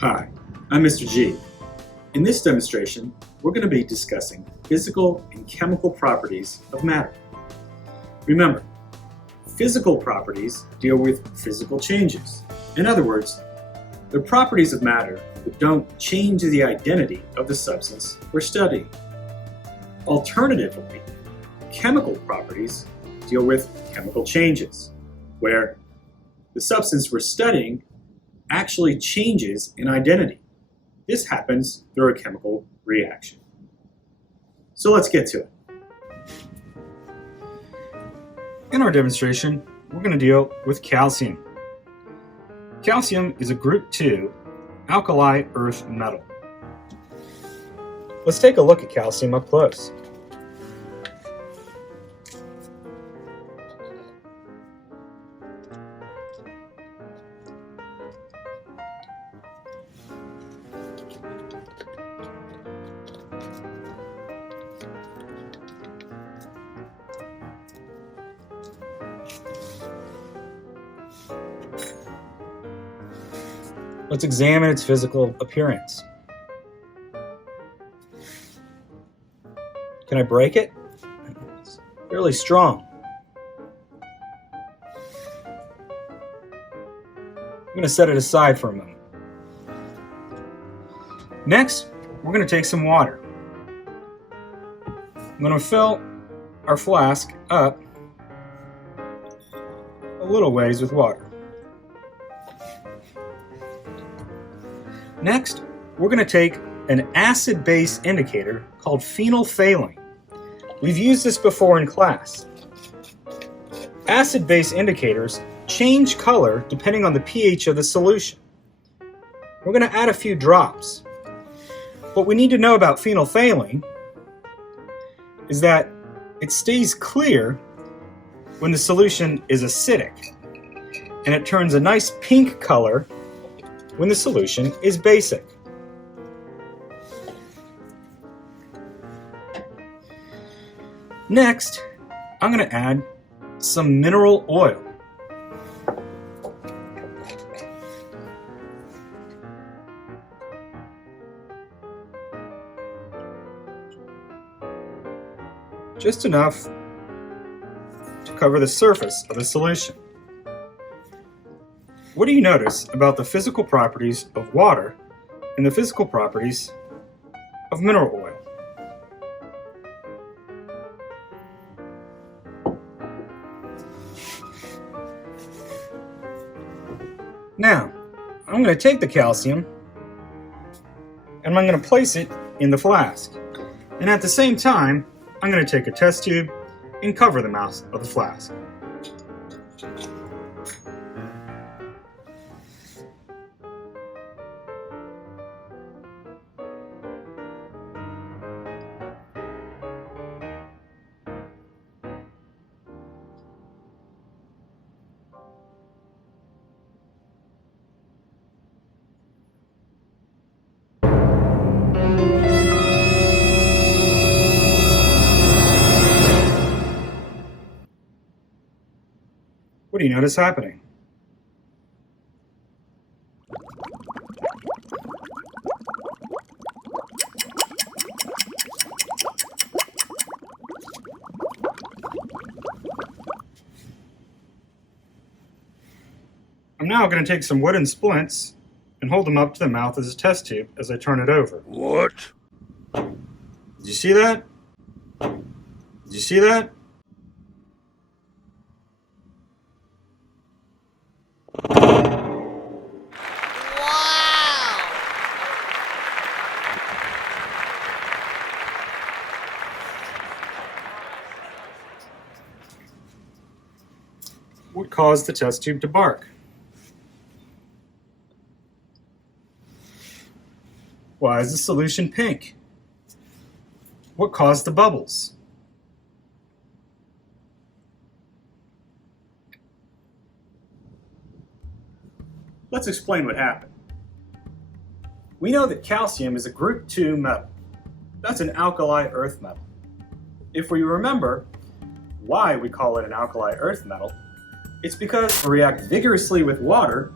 Hi, I'm Mr. G. In this demonstration, we're going to be discussing physical and chemical properties of matter. Remember, physical properties deal with physical changes. In other words, the properties of matter that don't change the identity of the substance we're studying. Alternatively, chemical properties deal with chemical changes, where the substance we're studying actually changes in identity. This happens through a chemical reaction. So let's get to it. In our demonstration, we're going to deal with calcium. Calcium is a group 2 alkali earth metal. Let's take a look at calcium up close. Let's examine its physical appearance. Can I break it? It's fairly strong. I'm going to set it aside for a moment. Next, we're going to take some water. I'm going to fill our flask up a little ways with water. Next, we're going to take an acid-base indicator called phenolphthalein. We've used this before in class. Acid-base indicators change color depending on the pH of the solution. We're going to add a few drops. What we need to know about phenolphthalein is that it stays clear when the solution is acidic, and it turns a nice pink color when the solution is basic. Next, I'm going to add some mineral oil. Just enough to cover the surface of the solution. What do you notice about the physical properties of water and the physical properties of mineral oil? Now, I'm going to take the calcium and I'm going to place it in the flask. And at the same time, I'm going to take a test tube and cover the mouth of the flask. What do you notice happening? I'm now going to take some wooden splints and hold them up to the mouth as a test tube as I turn it over. What? Did you see that? Did you see that? What caused the test tube to bark? Why is the solution pink? What caused the bubbles? Let's explain what happened. We know that calcium is a group 2 metal. That's an alkali earth metal. If we remember why we call it an alkali earth metal, it's because we react vigorously with water,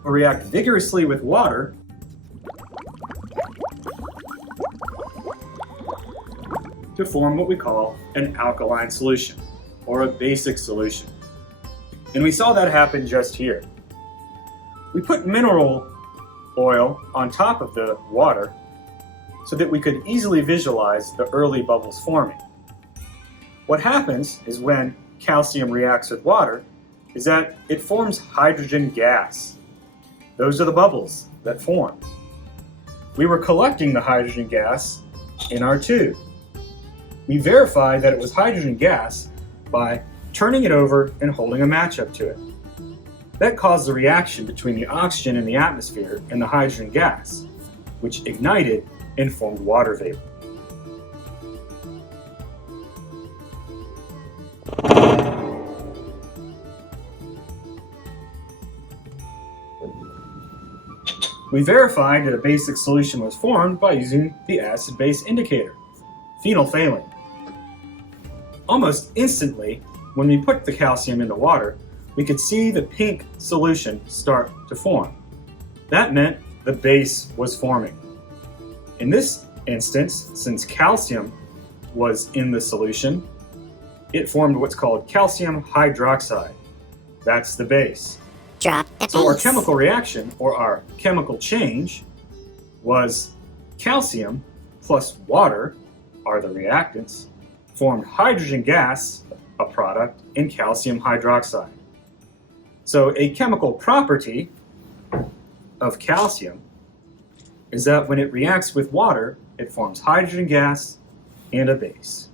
to form what we call an alkaline solution, or a basic solution. And we saw that happen just here. We put mineral oil on top of the water so that we could easily visualize the early bubbles forming. What happens is when calcium reacts with water is that it forms hydrogen gas. Those are the bubbles that form. We were collecting the hydrogen gas in our tube. We verified that it was hydrogen gas by turning it over and holding a match up to it. That caused the reaction between the oxygen in the atmosphere and the hydrogen gas, which ignited and formed water vapor. We verified that a basic solution was formed by using the acid-base indicator, phenolphthalein. Almost instantly, when we put the calcium into water, we could see the pink solution start to form. That meant the base was forming. In this instance, since calcium was in the solution, it formed what's called calcium hydroxide. That's the base. Drop the base. So our chemical reaction, or our chemical change, was calcium plus water, are the reactants, formed hydrogen gas, a product, and calcium hydroxide. So a chemical property of calcium is that when it reacts with water, it forms hydrogen gas and a base.